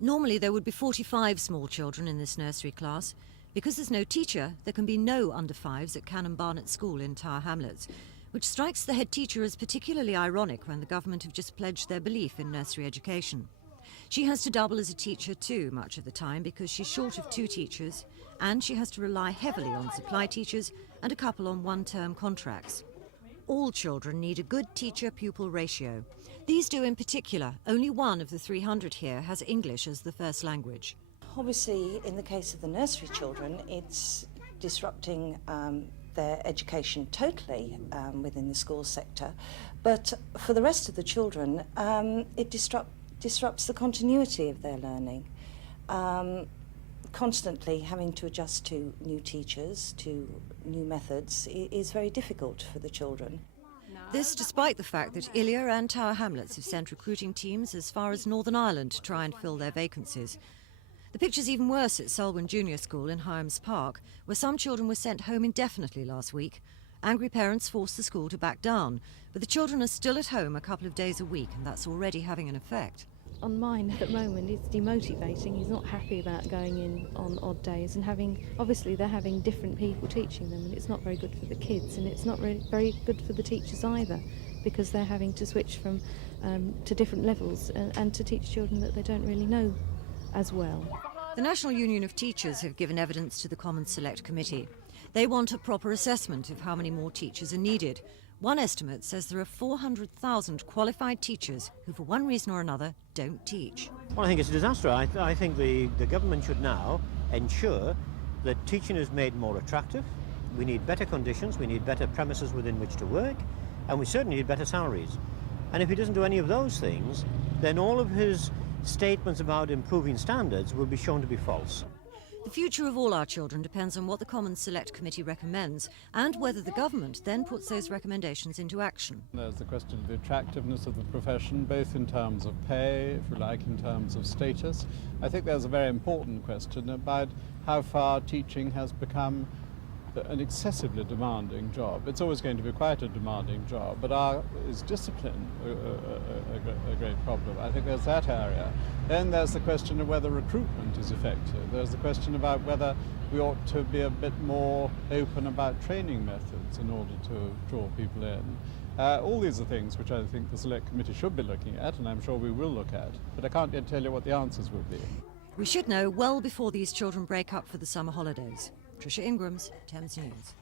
Normally there would be 45 small children in this nursery class. Because there's no teacher, there can be no under fives at Cannon Barnett School in Tower Hamlets, which strikes the head teacher as particularly ironic when the government have just pledged their belief in nursery education. She has to double as a teacher too much of the time because she's short of 2 teachers, and she has to rely heavily on supply teachers and a couple on one-term contracts. All children need a good teacher-pupil ratio. These do in particular. Only one of the 300 here has English as the first language. Obviously, in the case of the nursery children, it's disrupting their education totally within the school sector. But for the rest of the children, it disrupts the continuity of their learning. Constantly having to adjust to new teachers, to new methods, is very difficult for the children. This despite the fact that Ilya and Tower Hamlets have sent recruiting teams as far as Northern Ireland to try and fill their vacancies. The picture's even worse at Selwyn Junior School in Hyams Park, where some children were sent home indefinitely last week. Angry parents forced the school to back down, but the children are still at home a couple of days a week, and that's already having an effect. On mine at the moment, it's demotivating. He's not happy about going in on odd days and obviously they're having different people teaching them, and it's not very good for the kids, and it's not really very good for the teachers either, because they're having to switch from to different levels and to teach children that they don't really know as well. The National Union of Teachers have given evidence to the Commons Select Committee. They want a proper assessment of how many more teachers are needed. One estimate says there are 400,000 qualified teachers who, for one reason or another, don't teach. Well, I think it's a disaster. I think the government should now ensure that teaching is made more attractive. We need better conditions, we need better premises within which to work, and we certainly need better salaries. And if he doesn't do any of those things, then all of his statements about improving standards will be shown to be false. The future of all our children depends on what the Commons Select Committee recommends and whether the government then puts those recommendations into action. There's the question of the attractiveness of the profession, both in terms of pay, if you like, in terms of status. I think there's a very important question about how far teaching has become an excessively demanding job. It's always going to be quite a demanding job, but is discipline a great problem? I think there's that area. Then there's the question of whether recruitment is effective. There's the question about whether we ought to be a bit more open about training methods in order to draw people in. All these are things which I think the Select Committee should be looking at, and I'm sure we will look at, but I can't yet tell you what the answers will be. We should know well before these children break up for the summer holidays. Tricia Ingrams, Thames News.